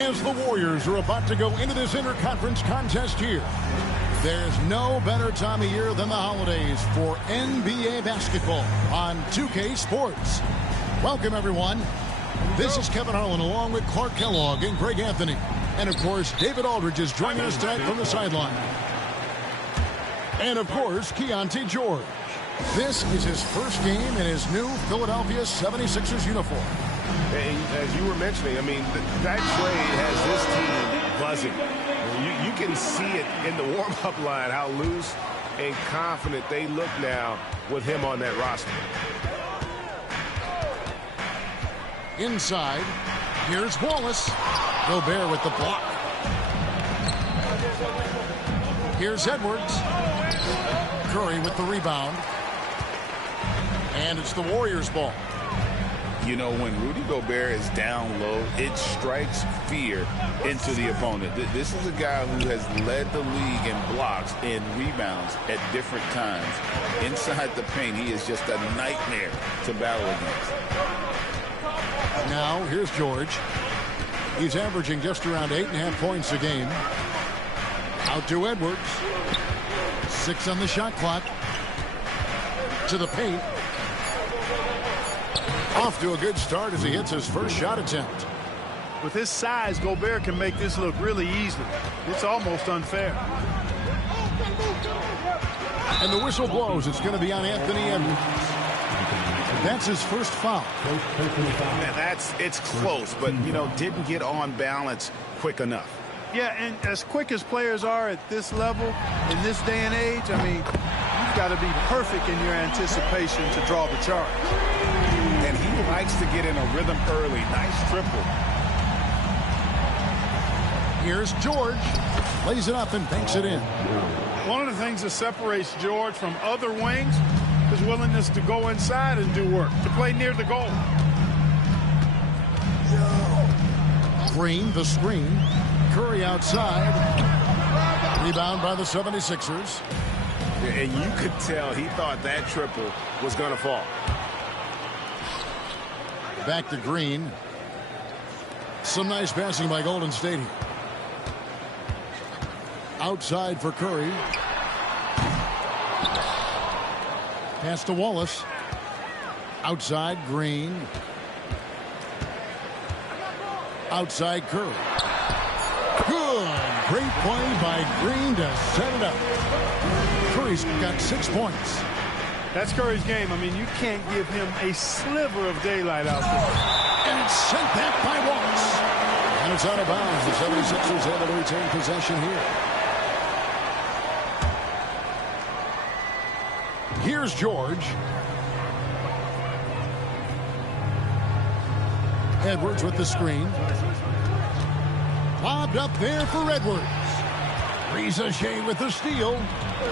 As the Warriors are about to go into this interconference contest here, there's no better time of year than the holidays for NBA basketball on 2K Sports. Welcome, everyone. This is Kevin Harlan along with Clark Kellogg and Greg Anthony. And, of course, David Aldridge is joining us tonight from the sideline. And, of course, Keontae George. This is his first game in his new Philadelphia 76ers uniform. As you were mentioning, I mean, that trade has this team buzzing. You can see it in the warm-up line, how loose and confident they look now with him on that roster. Inside, here's Wallace. Gobert with the block. Here's Edwards. Curry with the rebound. And it's the Warriors' ball. You know, when Rudy Gobert is down low, it strikes fear into the opponent. This is a guy who has led the league in blocks and rebounds at different times. Inside the paint, he is just a nightmare to battle against. Now, here's George. He's averaging just around 8.5 points a game. Out to Edwards. 6 on the shot clock. To the paint. Off to a good start as he hits his first shot attempt. With his size, Gobert can make this look really easy. It's almost unfair. And the whistle blows. It's going to be on Anthony Edwards. That's his first foul. And it's close, but, you know, didn't get on balance quick enough. Yeah, and as quick as players are at this level, in this day and age, I mean, you've got to be perfect in your anticipation to draw the charge. And he likes to get in a rhythm early. Nice triple. Here's George. Lays it up and banks it in. One of the things that separates George from other wings is willingness to go inside and do work, to play near the goal. Green, the screen. Curry outside. Rebound by the 76ers. And you could tell he thought that triple was going to fall. Back to Green. Some nice passing by Golden State here. Outside for Curry. Pass to Wallace. Outside, Green. Outside, Curry. Good. Great play by Green to set it up. Curry's got 6 points. That's Curry's game. I mean, you can't give him a sliver of daylight out there. And it's sent back by Wallace. And it's out of bounds. The 76ers able to retain possession here. Here's George. Edwards with the screen. Lobbed up there for Edwards. Ricochet with the steal.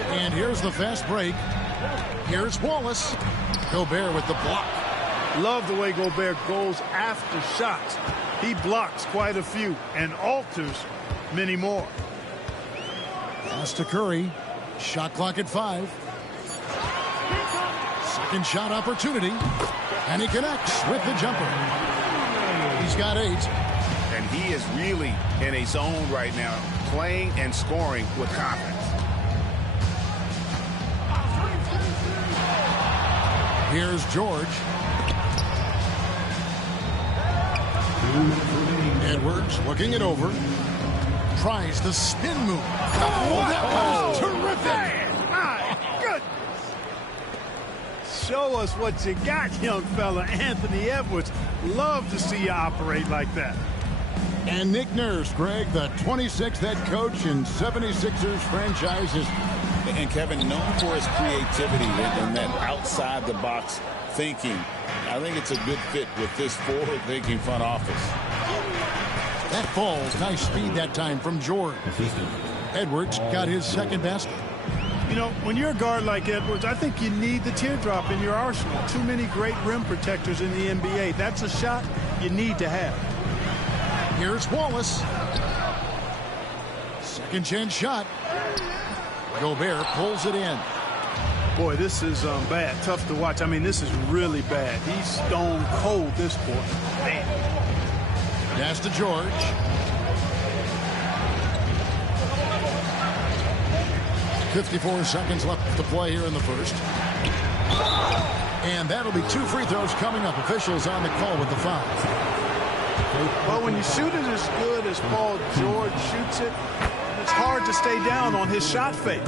And here's the fast break. Here's Wallace. Gobert with the block. Love the way Gobert goes after shots. He blocks quite a few and alters many more. Pass to Curry. Shot clock at 5. Second shot opportunity. And he connects with the jumper. He's got 8. And he is really in a zone right now, playing and scoring with confidence. Here's George. Edwards looking it over. Tries the spin move. Oh, that was terrific. My goodness. Show us what you got, young fella. Anthony Edwards. Love to see you operate like that. And Nick Nurse, Greg, the 26th head coach in 76ers franchise history. And Kevin, known for his creativity and that outside-the-box thinking, I think it's a good fit with this forward-thinking front office. That falls. Nice speed that time from George. Edwards got his second basket. You know, when you're a guard like Edwards, I think you need the teardrop in your arsenal. Too many great rim protectors in the NBA. That's a shot you need to have. Here's Wallace. Second chance shot. Gobert pulls it in. Boy, this is bad. Tough to watch. I mean, this is really bad. He's stone cold this quarter. Man. Pass to George. 54 seconds left to play here in the first. And that'll be 2 free throws coming up. Officials on the call with the foul. Well, when you shoot it as good as Paul George shoots it, it's hard to stay down on his shot fake.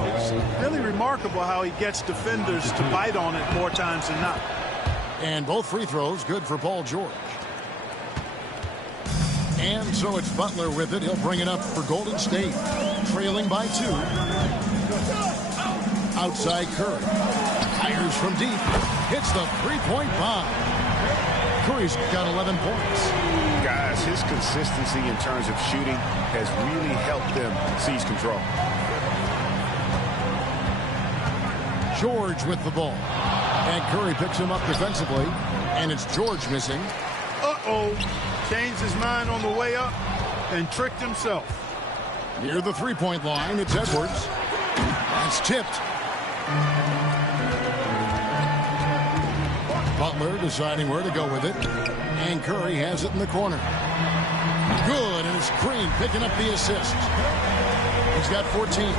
It's really remarkable how he gets defenders to bite on it more times than not. And both free throws good for Paul George. And so it's Butler with it. He'll bring it up for Golden State. Trailing by 2. Outside Curry. Fires from deep. Hits the three-point bomb. Curry's got 11 points. Guys, his consistency in terms of shooting has really helped them seize control. George with the ball. And Curry picks him up defensively. And it's George missing. Uh-oh. Changed his mind on the way up and tricked himself. Near the three-point line, it's Edwards. That's tipped. Butler deciding where to go with it. And Curry has it in the corner. Good, and it's Green picking up the assist. He's got 14.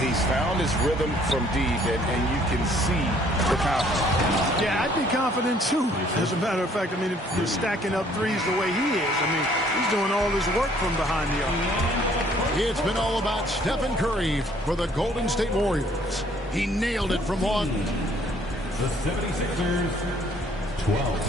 He's found his rhythm from deep, and you can see the confidence. Yeah, I'd be confident too. As a matter of fact, I mean, if you're stacking up threes the way he is, I mean, he's doing all his work from behind the arc. It's been all about Stephen Curry for the Golden State Warriors. He nailed it from long. The 76ers, 12.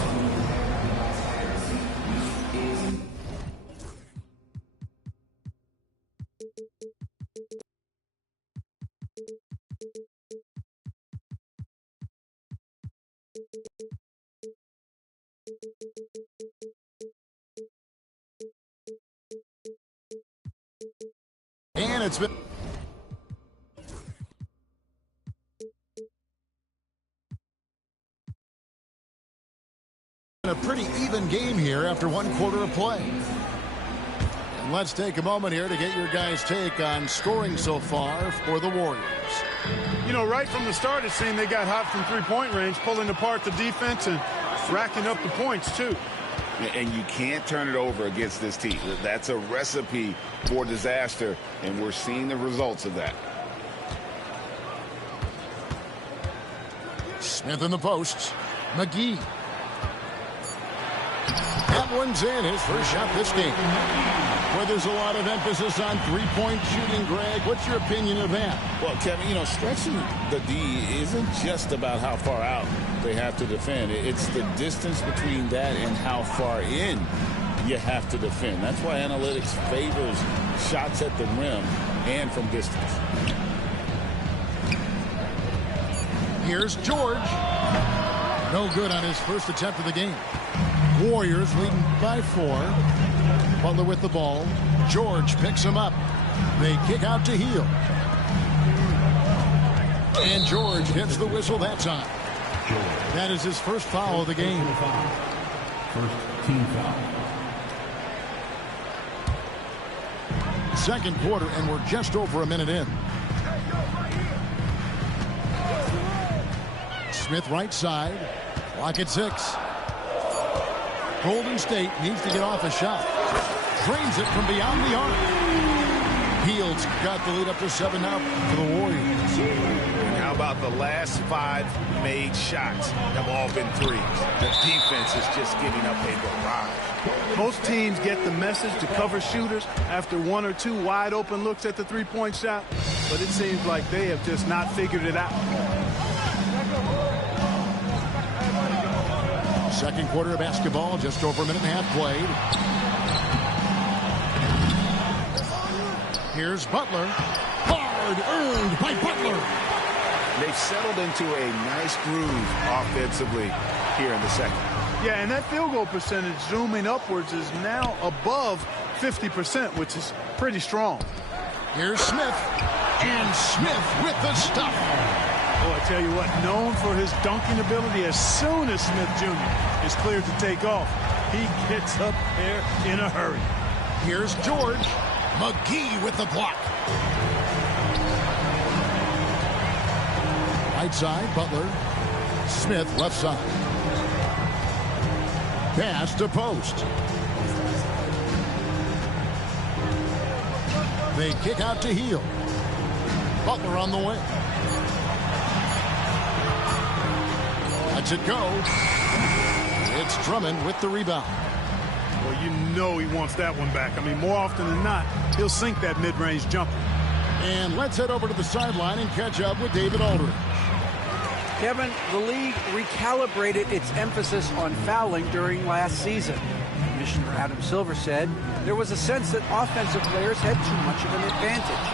And it's been a pretty even game here after 1 quarter of play. And let's take a moment here to get your guys' take on scoring so far for the Warriors. You know, right from the start, it seemed they got hot from three-point range, pulling apart the defense and racking up the points, too. And you can't turn it over against this team. That's a recipe for disaster, and we're seeing the results of that. Smith in the posts. McGee. That one's in. His first shot this game. Well, there's a lot of emphasis on three-point shooting, Greg. What's your opinion of that? Well, Kevin, you know, stretching the D isn't just about how far out they have to defend. It's the distance between that and how far in you have to defend. That's why analytics favors shots at the rim and from distance. Here's George. No good on his first attempt of the game. Warriors leading by 4. Butler with the ball. George picks him up. They kick out to Hield. And George gets the whistle that time. That is his first foul of the game. First team foul. Second quarter, and we're just over a minute in. Smith right side. Clock at 6. Golden State needs to get off a shot. Drains it from beyond the arc. Hield's got the lead up to 7 now for the Warriors. And how about the last 5 made shots have all been threes? The defense is just giving up a barrage. Most teams get the message to cover shooters after 1 or 2 wide open looks at the three-point shot, but it seems like they have just not figured it out. Second quarter of basketball, just over a minute and a half played. Here's Butler. Hard earned by Butler. They've settled into a nice groove offensively here in the second. Yeah, and that field goal percentage zooming upwards is now above 50%, which is pretty strong. Here's Smith. And Smith with the stuff. Oh, I tell you what, known for his dunking ability, as soon as Smith Jr. is cleared to take off, he gets up there in a hurry. Here's George. McGee with the block. Right side, Butler. Smith left side. Pass to post. They kick out to Hield. Butler on the wing. Lets it go. It's Drummond with the rebound. Well, you know he wants that one back. I mean, more often than not, he'll sink that mid-range jumper. And let's head over to the sideline and catch up with David Aldridge. Kevin, the league recalibrated its emphasis on fouling during last season. Commissioner Adam Silver said there was a sense that offensive players had too much of an advantage.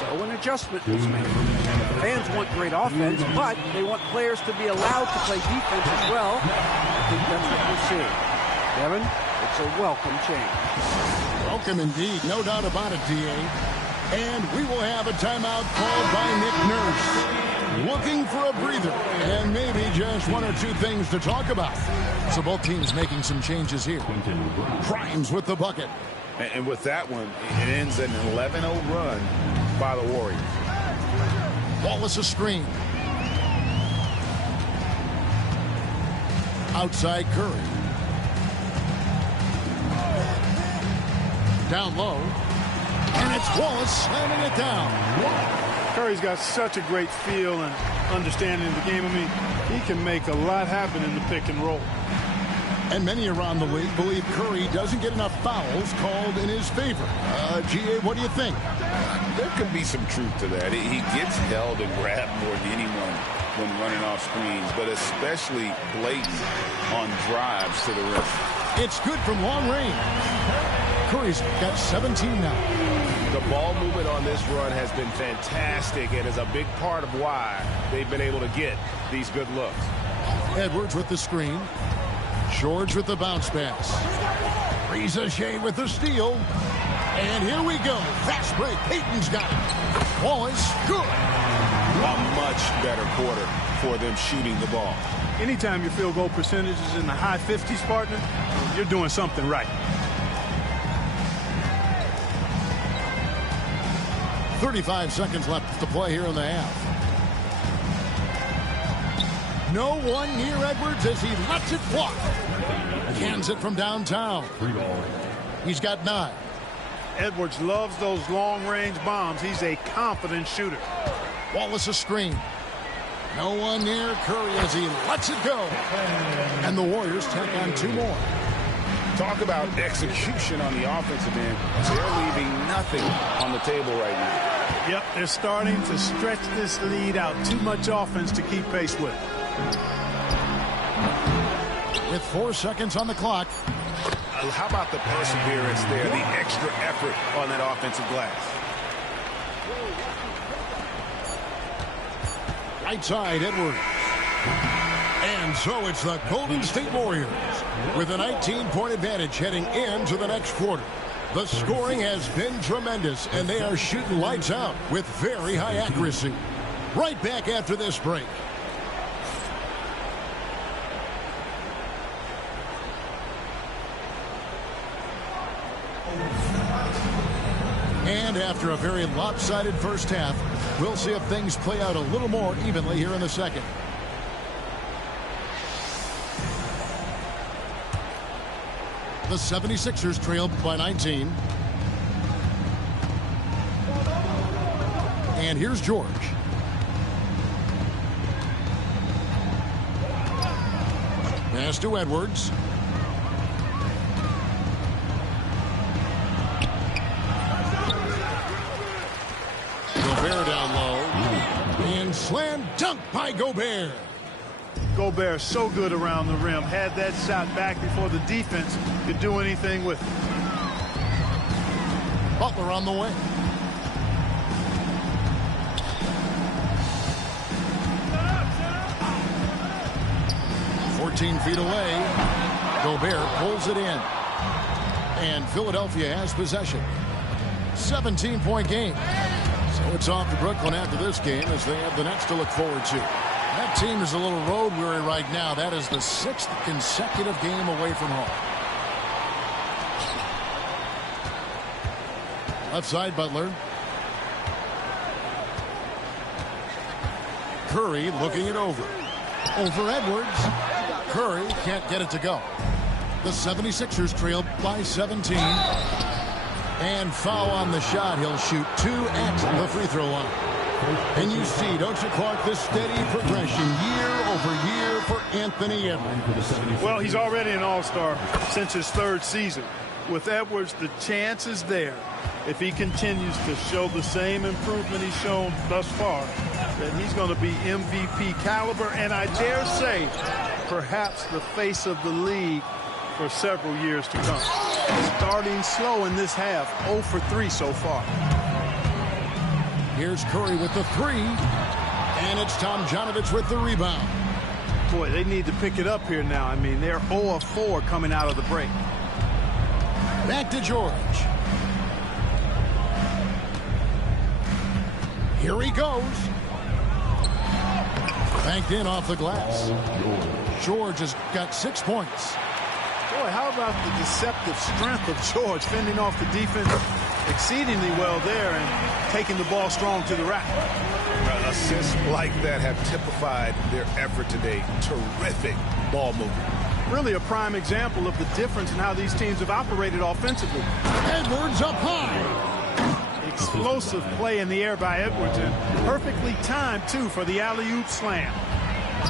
So an adjustment was made. Fans want great offense, but they want players to be allowed to play defense as well. I think that's what we're seeing. Kevin, it's a welcome change. Welcome indeed, no doubt about it, D.A. And we will have a timeout called by Nick Nurse. Looking for a breather and maybe just one or two things to talk about. So both teams making some changes here. Grimes with the bucket. And with that one, it ends an 11-0 run by the Warriors. Wallace a screen. Outside Curry. Down low. And it's Wallace slamming it down. Curry's got such a great feel and understanding of the game. I mean, he can make a lot happen in the pick and roll. And many around the league believe Curry doesn't get enough fouls called in his favor. G.A., what do you think? There could be some truth to that. He gets held and grabbed more than anyone when running off screens, but especially blatant on drives to the rim. It's good from long range. Curry's got 17 now. The ball movement on this run has been fantastic and is a big part of why they've been able to get these good looks. Edwards with the screen. George with the bounce pass. Reza Shea with the steal. And here we go. Fast break. Payton's got it. Wallace, good. A much better quarter for them shooting the ball. Anytime your field goal percentage is in the high 50s, partner, you're doing something right. 35 seconds left to play here in the half. No one near Edwards as he lets it fly. Hands it from downtown. He's got 9. Edwards loves those long-range bombs. He's a confident shooter. Wallace a screen. No one near Curry as he lets it go. And the Warriors tack on 2 more. Talk about execution on the offensive end. They're leaving nothing on the table right now. Yep, they're starting to stretch this lead out. Too much offense to keep pace with. With 4 seconds on the clock. How about the perseverance there, the extra effort on that offensive glass? Right side, Edwards. And so it's the Golden State Warriors with a 19-point advantage heading into the next quarter. The scoring has been tremendous, and they are shooting lights out with very high accuracy. Right back after this break. And after a very lopsided first half, we'll see if things play out a little more evenly here in the second. The 76ers trailed by 19. And here's George. Pass to Edwards. Gobert down low. And slam dunk by Gobert. Gobert so good around the rim. Had that shot back before the defense could do anything with it. Butler on the wing. Feet away. Gobert pulls it in. And Philadelphia has possession. 17-point game. So it's off to Brooklyn after this game as they have the Nets to look forward to. That team is a little road weary right now. That is the 6th consecutive game away from home. Left side, Butler. Curry looking it over. Over Edwards. Curry can't get it to go. The 76ers trail by 17. And foul on the shot. He'll shoot 2 at the free throw line. And you see, don't you, Clark, this steady progression year over year for Anthony Edwards. Well, he's already an all-star since his 3rd season. With Edwards, the chance is there, if he continues to show the same improvement he's shown thus far, that he's going to be MVP caliber, and I dare say, perhaps the face of the league for several years to come. Starting slow in this half, 0 for 3 so far. Here's Curry with the 3, and it's Tomjanovich with the rebound. Boy, they need to pick it up here now. I mean, they're 0 of 4 coming out of the break. Back to George. Here he goes. Banked in off the glass. George has got 6 points. Boy, how about the deceptive strength of George fending off the defense exceedingly well there and taking the ball strong to the rack. Assists like that have typified their effort today. Terrific ball movement. Really a prime example of the difference in how these teams have operated offensively. Edwards up high. Explosive play in the air by Edwards, and perfectly timed, too, for the alley-oop slam.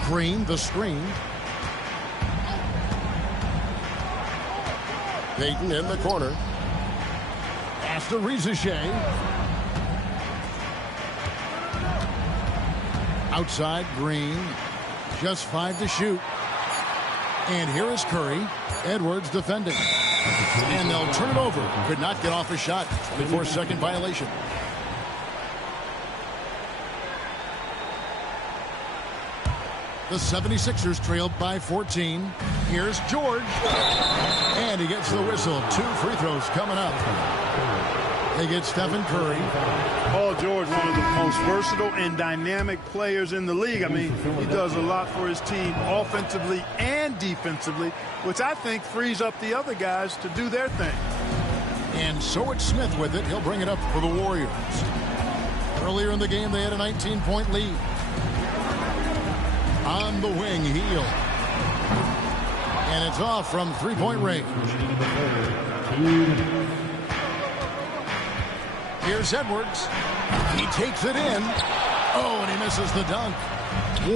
Green, the screen. Payton in the corner. Pass to Rizachet. Outside, Green. Just 5 to shoot. And here is Curry. Edwards defending. And they'll turn it over. Could not get off a shot. 24-second violation. The 76ers trailed by 14. Here's George. And he gets the whistle. 2 free throws coming up. They get Stephen Curry. Paul George, one of the most versatile and dynamic players in the league. I mean, he does a lot for his team offensively and defensively, which I think frees up the other guys to do their thing. And so it's Smith with it. He'll bring it up for the Warriors. Earlier in the game, they had a 19-point lead. On the wing, Hield. And it's off from 3-point range. Here's Edwards. He takes it in. Oh, and he misses the dunk.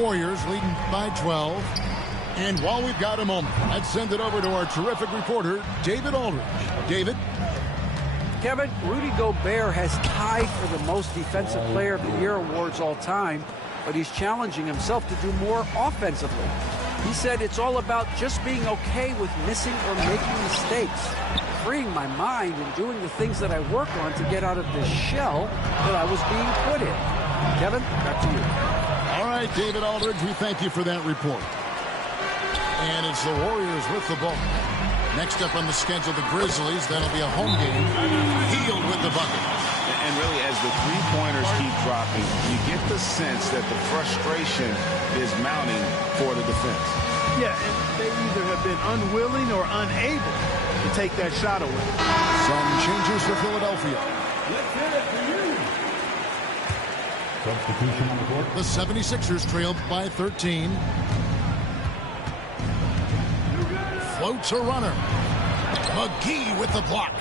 Warriors leading by 12. And while we've got a moment, let's send it over to our terrific reporter, David Aldridge. David? Kevin, Rudy Gobert has tied for the most Defensive Player of the Year awards all time, but he's challenging himself to do more offensively. He said it's all about just being okay with missing or making mistakes, freeing my mind and doing the things that I work on to get out of this shell that I was being put in. Kevin, back to you. All right, David Aldridge, we thank you for that report. And it's the Warriors with the ball. Next up on the schedule, the Grizzlies. That'll be a home game. Hield with the bucket. And really, as the three-pointers keep dropping, you get the sense that the frustration is mounting for the defense. Yeah, and they either have been unwilling or unable to take that shot away. Some changes for Philadelphia. Substitution on the court. The 76ers trailed by 13. Floats a runner. McGee with the block.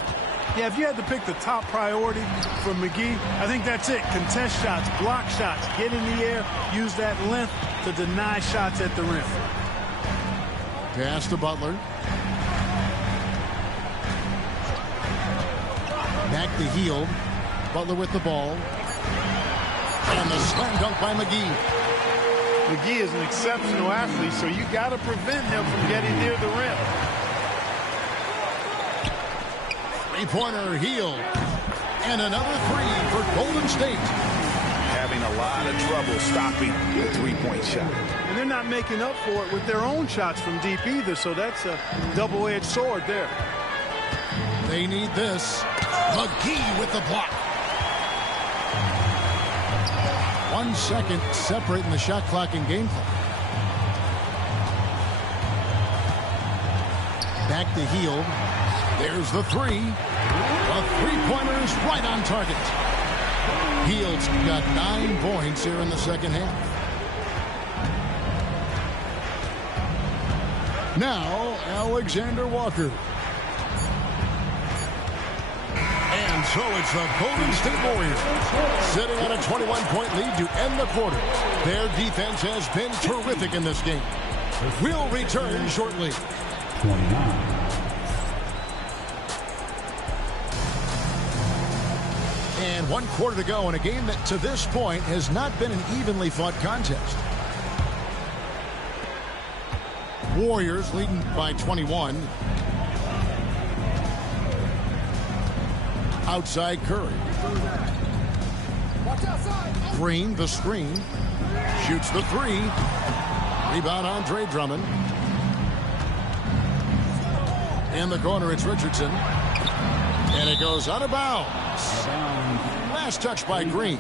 Yeah, if you had to pick the top priority for McGee, I think that's it. Contest shots, block shots, get in the air, use that length to deny shots at the rim. Pass to Butler. Back to Hield. Butler with the ball. And the slam dunk by McGee. McGee is an exceptional athlete, so you got to prevent him from getting near the rim. Three-pointer, Hield. And another three for Golden State. Having a lot of trouble stopping the three-point shot. And they're not making up for it with their own shots from deep either, so that's a double-edged sword there. They need this. McGee with the block. 1 second separating the shot clock and game clock. Back to Hield. There's the three. A three-pointer is right on target. Hield's got 9 points here in the second half. Now, Alexander Walker. And so it's the Golden State Warriors sitting on a 21-point lead to end the quarter. Their defense has been terrific in this game. We'll return shortly. 29. And 1 quarter to go in a game that to this point has not been an evenly fought contest. Warriors leading by 21. Outside Curry. Green, the screen. Shoots the three. Rebound Andre Drummond. In the corner, it's Richardson. And it goes out of bounds. Last touch by Green.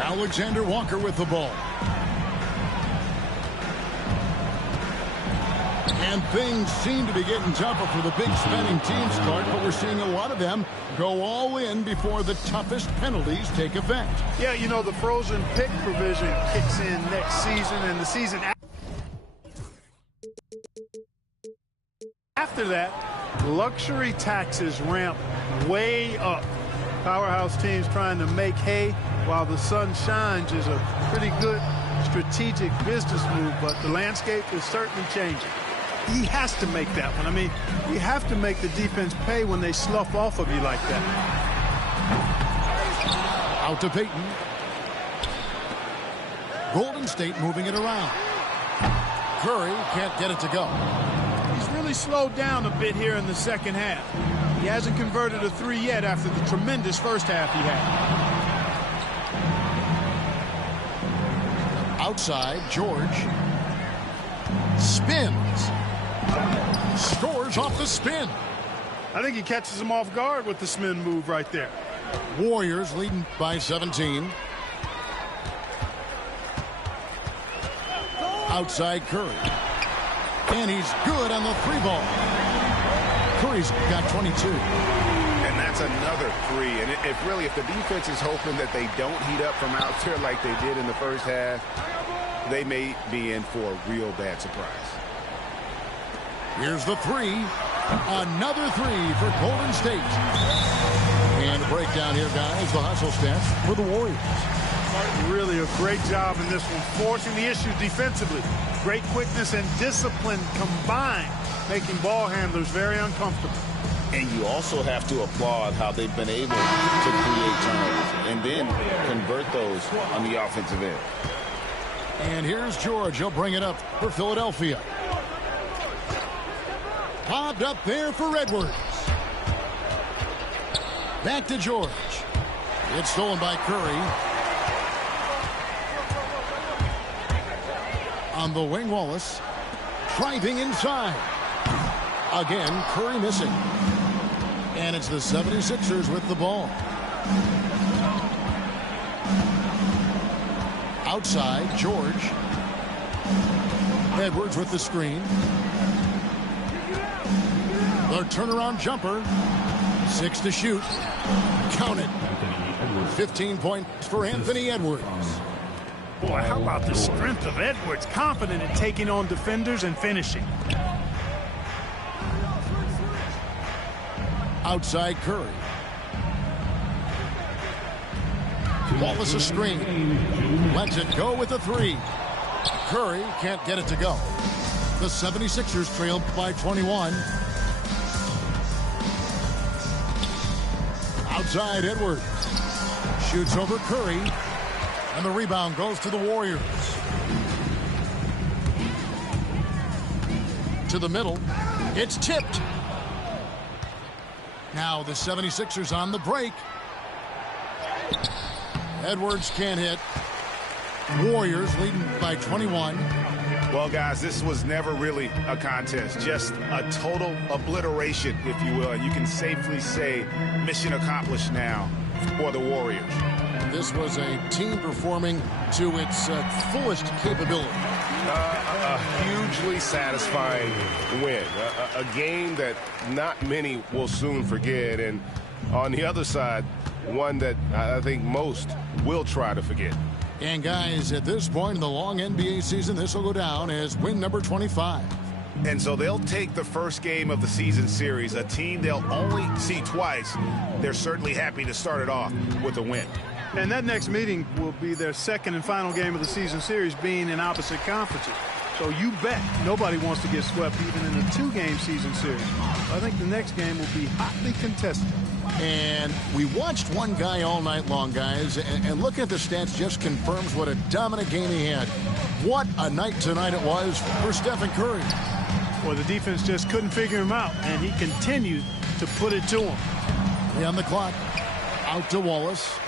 Alexander Walker with the ball. And things seem to be getting tougher for the big spending teams, Clark, but we're seeing a lot of them go all in before the toughest penalties take effect. Yeah, you know, the frozen pick provision kicks in next season, and the season after that, luxury taxes ramp way up. Powerhouse teams trying to make hay while the sun shines is a pretty good strategic business move, but the landscape is certainly changing. He has to make that one. I mean, you have to make the defense pay when they slough off of you like that. Out to Payton. Golden State moving it around. Curry can't get it to go. He's really slowed down a bit here in the second half. He hasn't converted a three yet after the tremendous first half he had. Outside, George. Spins. Scores off the spin. I think he catches him off guard with the spin move right there. Warriors leading by 17. Outside Curry. And he's good on the three ball. Curry's got 22. And that's another three. And if the defense is hoping that they don't heat up from out there like they did in the first half, they may be in for a real bad surprise. Here's the three. Another three for Golden State. And breakdown here, guys. The hustle stats for the Warriors. Really a great job in this one, forcing the issues defensively. Great quickness and discipline combined, making ball handlers very uncomfortable. And you also have to applaud how they've been able to create turnovers and then convert those on the offensive end. And here's George. He'll bring it up for Philadelphia. Popped up there for Edwards. Back to George. It's stolen by Curry. On the wing, Wallace. Driving inside. Again, Curry missing. And it's the 76ers with the ball. Outside, George. Edwards with the screen. The turnaround jumper. 6 to shoot. Count it. 15 points for Anthony Edwards. Boy, how about the strength of Edwards? Confident in taking on defenders and finishing. Outside Curry. Wallace a screen. Lets it go with a three. Curry can't get it to go. The 76ers trail by 21. Outside Edwards. Shoots over Curry. And the rebound goes to the Warriors. To the middle. It's tipped. Now the 76ers on the break. Edwards can't hit. Warriors leading by 21. Well, guys, this was never really a contest. Just a total obliteration, if you will. And you can safely say mission accomplished now for the Warriors. This was a team performing to its fullest capability. A hugely satisfying win. A game that not many will soon forget. And on the other side, one that I think most will try to forget. And guys, at this point in the long NBA season, this will go down as win number 25. And so they'll take the first game of the season series, a team they'll only see twice. They're certainly happy to start it off with a win. And that next meeting will be their second and final game of the season series, being in opposite conferences. So you bet nobody wants to get swept even in a 2-game season series. I think the next game will be hotly contested. And we watched one guy all night long, guys, and look at the stats just confirms what a dominant game he had. What a night tonight it was for Stephen Curry. Well, the defense just couldn't figure him out, and he continued to put it to him. 3 on the clock. Out to Wallace.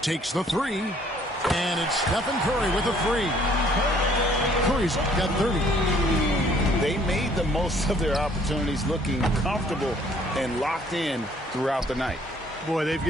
Takes the 3, and it's Stephen Curry with a 3. Curry's got 30. They made the most of their opportunities, looking comfortable and locked in throughout the night. Boy, they've given